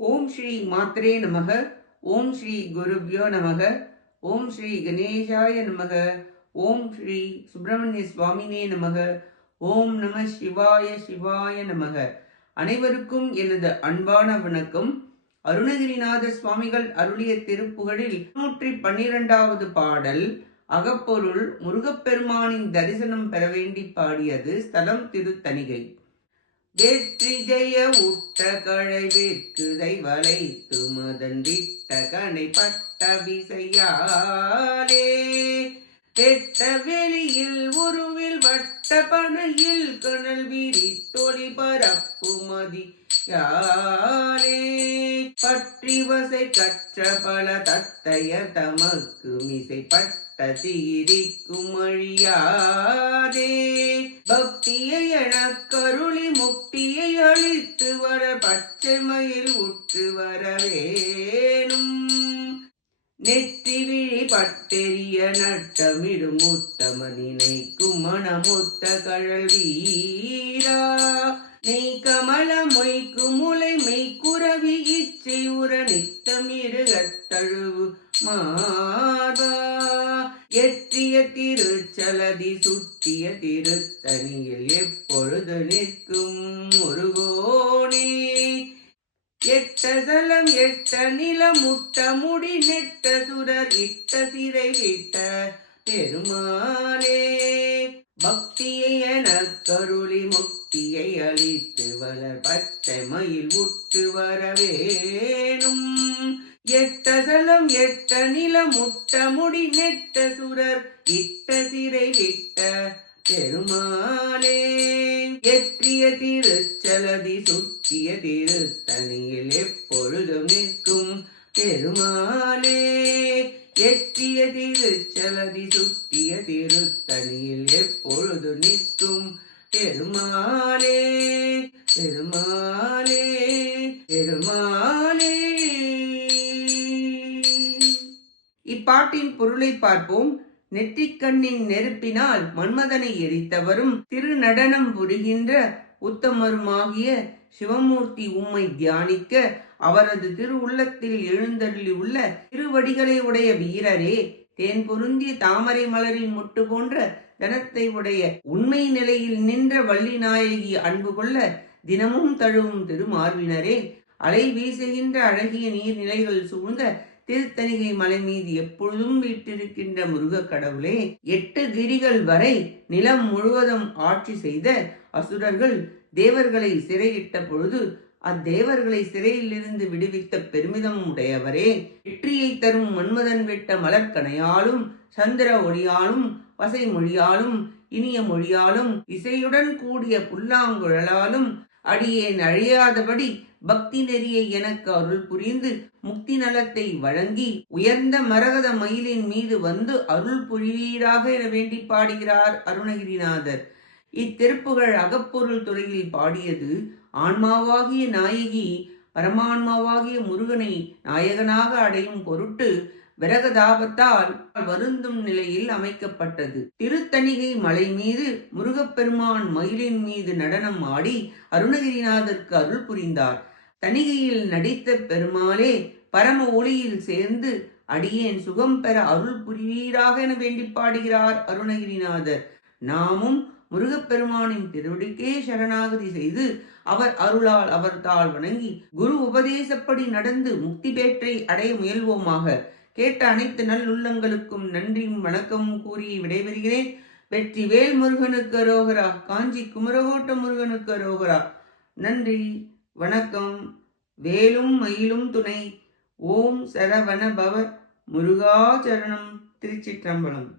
ஓம் ஸ்ரீ மாத்ரே நமக ஓம் ஸ்ரீ குருப்யோ நமக ஓம் ஸ்ரீ கணேசாய நமக ஓம் ஸ்ரீ சுப்பிரமணிய சுவாமினே நமக ஓம் நம சிவாய சிவாய நமக. அனைவருக்கும் எனது அன்பான வணக்கம். அருணகிரிநாத சுவாமிகள் அருளிய திருப்புகழில் நூற்றி பன்னிரெண்டாவது பாடல் அகப்பொருள் முருகப்பெருமானின் தரிசனம் பெற வேண்டி பாடியது ஸ்தலம் திருத்தணிகை. வெற்றி ஜெய உட்ட கழை வெற்றுதை வளைத்து மதந்திட்ட விட்ட கணை பட்ட விசையாலே. கெட்ட வெளியில் உருவில் வட்ட பனையில் கணல் விரித்தொளி பரப்பு மதியாலே பற்றி வசை கற்ற பல தத்தைய தமக்கு மிசை பட்ட தீரிக்கும் அழியாதே. பக்தியை எனக்கருளி முக்தியை அழித்து வர பச்சை மயில் உற்று வரவேனும். நெற்றி விழி பட்டெரிய நட்டமிடும் உத்தம நினைக்கும் மனமுத்த கழல் வீரா. நெய் கமல மொய்க்கு முலை மெய்க்குறவி இச்சை உர நித்தமிருகத்தழுவு மாதா. எற்றிய திருச்சலதி சுற்றிய திருத்தனியில் எப்பொழுது நிற்கும் முருகோனே? எட்ட சலம் எட்ட நிலம் முட்ட முடி நெட்ட சுரர் இட்ட சிறை விட்ட பெருமாளே பக்தியை என கருளி முக்தியை அளித்து வளர் பச்சை மயில் உற்று வர வேணும் எட்ட சலம் எட்ட நிலம் முட்ட முடி நெட்ட சுரர் இட்ட சிறை விட்ட பெருமாளே எற்றிய திருச்சலதி சுற்றிய திருத்தணியில் எப்பொழுதும் நிற்கும் பெருமாளே எற்றிய திருச்சலதி சுற்றிய திருத்தணியில் எப்பொழுது நிற்கும் பெருமானே பெருமானே பெருமானே. இப்பாட்டின் பொருளை பார்ப்போம். நெற்றிக்கண்ணின் நெருப்பினால் மன்மதனை எரித்தவரும் திருநடனம் புரிகின்ற உத்தமருமாகிய சிவமூர்த்தி உம்மை தியானிக்க அவரது திரு உள்ளத்தில் எழுந்தருளி உள்ள திருவடிகளை உடைய வீரரே தேன் பொருந்திய தாமரை மலரின் முட்டு போன்ற தனத்தை உடைய உண்மை நிலையில் நின்ற வள்ளி நாயகி அன்பு கொள்ள தினமும் தழுவும் திருமார்வினரே. அலை வீசுகின்ற அழகிய நீர்நிலைகள் சூழ்ந்த திருத்தணிகை மலை மீது எப்பொழுதும் வீட்டிருக்கின்ற முருக கடவுளே எட்டு கிரிகள் வரை நிலம் முழுவதும் ஆட்சி செய்த அசுரர்கள் தேவர்களை சிறையிட்ட பொழுது அத்தேவர்களை சிறையிலிருந்து விடுவித்த பெருமிதம் உடையவரே வெற்றியை தரும் மன்மதன் விட்ட மலர்கனையாலும் சந்திர ஒளியாலும் வசை மொழியாலும் இனிய மொழியாலும் இசையுடன் கூடிய புல்லாங்குழலாலும் அடியேன் அழியாதபடி பக்தி நெறியை எனக்கு அருள் புரிந்து முக்தி நலத்தை வழங்கி உயர்ந்த மரகத மயிலின் மீது வந்து அருள் புரிவீராக என வேண்டி பாடுகிறார் அருணகிரிநாதர். இத்திருப்புகள் அகப்பொருள் துறையில் பாடியது ஆன்மாவாகிய நாயகி பரமான்மாவாகிய முருகனை நாயகனாக அடையும் பொருட்டு விரகதாபத்தால் வருந்தும் நிலையில் அமைக்கப்பட்டது. திருத்தணிகை மலை மீது முருகப்பெருமான் மயிலின் மீது நடனம் ஆடி அருணகிரிநாதருக்கு அருள் புரிந்தார். தணிகையில் நடித்த பெருமாளே பரம ஒளியில் சேர்ந்து அடியேன் சுகம் பெற அருள் புரிவீராக என வேண்டி பாடுகிறார் அருணகிரிநாதர். நாமும் முருகப்பெருமானின் திருவடிக்கே சரணாகதி செய்து அவர் அருளால் அவர் தாள் வணங்கி குரு உபதேசப்படி நடந்து முக்தி பேற்றை அடைய முயல்வோமாக. கேட்ட அனைத்து நல்லுள்ளங்களுக்கும் நன்றியும் வணக்கமும் கூறி விடைபெறுகிறேன். வெற்றி வேல் முருகனுக்கு அரோகரா காஞ்சி குமரகோட்ட முருகனுக்கு அரோகரா. நன்றி வணக்கம். வேலும் மயிலும் துணை. ஓம் சரவண பவ முருகாச்சரணம் திருச்சிற்றம்பலம்.